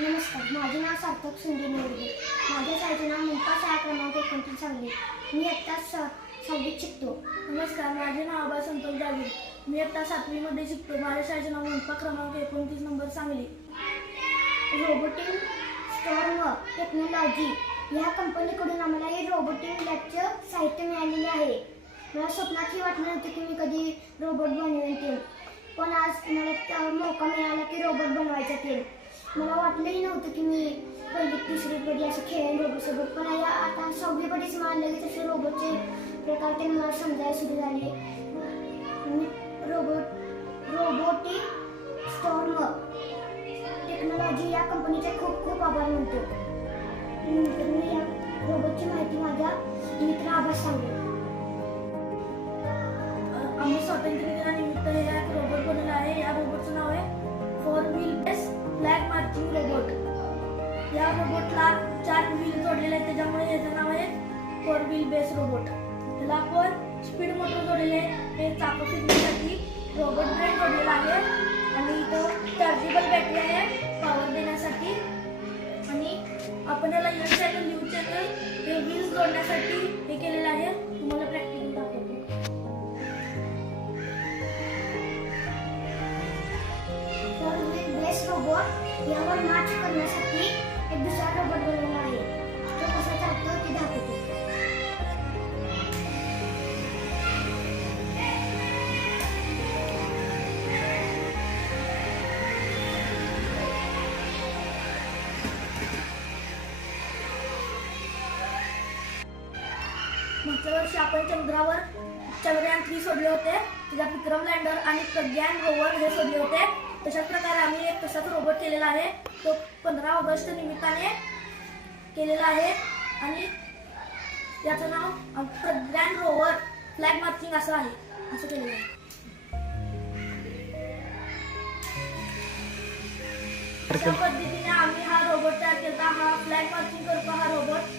नमस्कार, माझे नाव सार्थक सुंदर निवडगे. माझ्या शाळेचे नाव मुंपा शाळा क्रमांक 29 सांगली. मी इयत्ता 6वीत शिकतो. नमस्कार, माझे नाव आबा संतोष जागीर. मी इयत्ता 7वीमध्ये शिकतो. माझ्या शाळेचे नाव मुंपा क्रमांक 29 number Sangli. Robotic storm technology या कंपनीकडून आम्हाला हे रोबोटिक लॅबचं साहित्य मिळालेले आहे. मला स्वप्नातही वाटलं नव्हतं की मी कधी रोबोट बनवेन ते, पण आज मला मौका मिळाला की रोबोट बनवायचा ते. मला वाटलंही नव्हतं की मी पहिली तिसरीमध्ये असं खेळेन रोबोटसोबत, पण आता 6वीमध्येच मला लगेच असे रोबोटचे प्रकार ते मला समजायला सुरू झाले. मी रोबोटिक स्टॉर्म टेक्नॉलॉजी या कंपनीचे खूप खूप आभार मानतो. नंतर मी या रोबोटची माहिती माझ्या मित्र आभार सांगेन. आम्ही स्वातंत्र्य दिनानिमित्त हे एक रोबोट बनवलं आहे. या रोबोटचं नाव आहे 4 wheel base flag marching robot. या रोबोटला 4 व्हील जोडलेले आहेत, त्याच्यामुळे याचं नाव आहे 4 व्हील बेस रोबोट. त्याला आपण स्पीड मोटर जोडलेले आहे. हे चाकं फिरण्यासाठी रोबोट ब्रेन जोडलेला आहे आणि इथं चार्जेबल बॅटरी आहे पॉवर देण्यासाठी. आणि आपण याला यू चॅनल हे व्हील्स जोडण्यासाठी हे केलेलं आहे. तुम्हाला प्रॅक्टिकल दाखवतो. रोबोट यावर मार्च करण्यासाठी एक दुसरा रोबोट बनवला आहे. तो कसा चालतो ते दाखवतो. मागच्या वर्षी आपण चंद्रावर चंद्रयान 3 सोडले होते. त्याच्यात विक्रम लँडर आणि प्रज्ञान रोवर हे सोडले होते. तशाच प्रकारे आम्ही एक तसाच रोबोट केलेला आहे. तो 15 ऑगस्ट निमित्ताने केलेला आहे आणि याचं नाव प्रज्ञान रोवर फ्लॅग मार्चिंग असं आहे. असं केलेलं आहे. अशा पद्धतीने आम्ही हा रोबोट तयार केला. हा फ्लॅग मार्चिंग करतो हा रोबोट.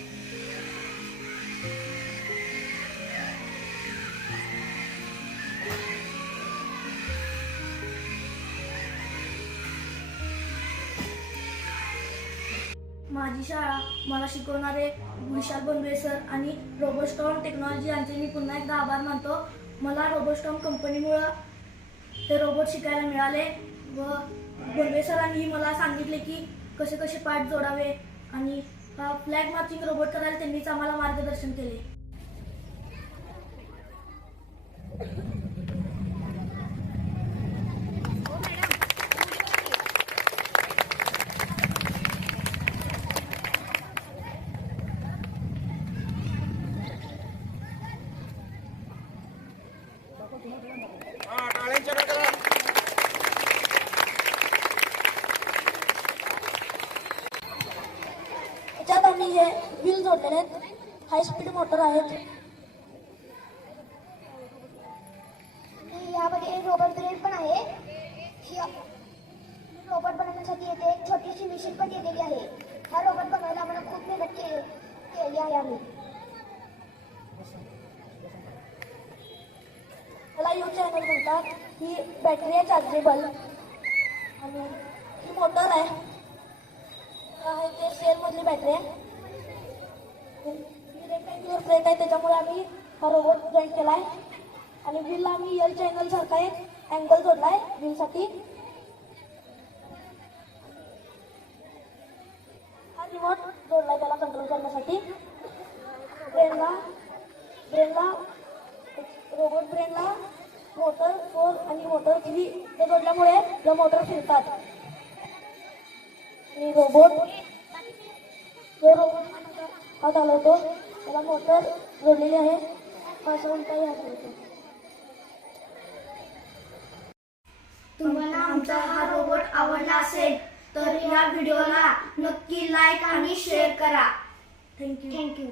माझी शाळा, मला शिकवणारे विशाल बोंद्रे सर आणि रोबोस्टॉर्म टेक्नॉलॉजी यांचे मी पुन्हा एकदा आभार मानतो. मला रोबोस्टॉर्म कंपनीमुळं ते रोबोट शिकायला मिळाले व बोंद्रे सरांनी मला सांगितले की कसे कसे पार्ट जोडावे आणि हा फ्लॅग मार्चिंग रोबोट करायला त्यांनीच आम्हाला मार्गदर्शन केले. त्याच्यात आम्ही हे व्हील जोडलेले आहेत. हाय स्पीड मोटर आहेत. यामध्ये रोबोट ब्रेन पण आहे. रोबोट बनवण्यासाठी येथे एक छोटीशी मशीन पण दिलेली आहे. हा रोबोट बनवायला आम्हाला खूप मेहनत केली आहे आम्ही. त्याला यू चॅनल म्हणतात. ही बॅटरी आहे चार्जेबल आणि ही मोटर आहे. ते सेल मधली बॅटरी आहे. रेक्टँग्युलर प्लेट आहे, त्याच्यामुळे आम्ही हा रोबोट जॉईन केला आहे. आणि व्हील आम्ही एल चॅनल सारखा एक अँगल जोडला आहे व्हीलसाठी. हा रिमोट जोडला आहे त्याला कंट्रोल करण्यासाठी. ब्रेनला रोबोट ब्रेनला मोटर 4 आणि मोटर 3 हे जोडल्यामुळे या मोटर फिरतात. आणि रोबोट हा चालवतो. त्याला मोटर जोडलेली आहे. असं म्हणताही हात. तुम्हाला आमचा हा रोबोट आवडला असेल तर या व्हिडिओला नक्की लाईक आणि शेअर करा. थँक्यू.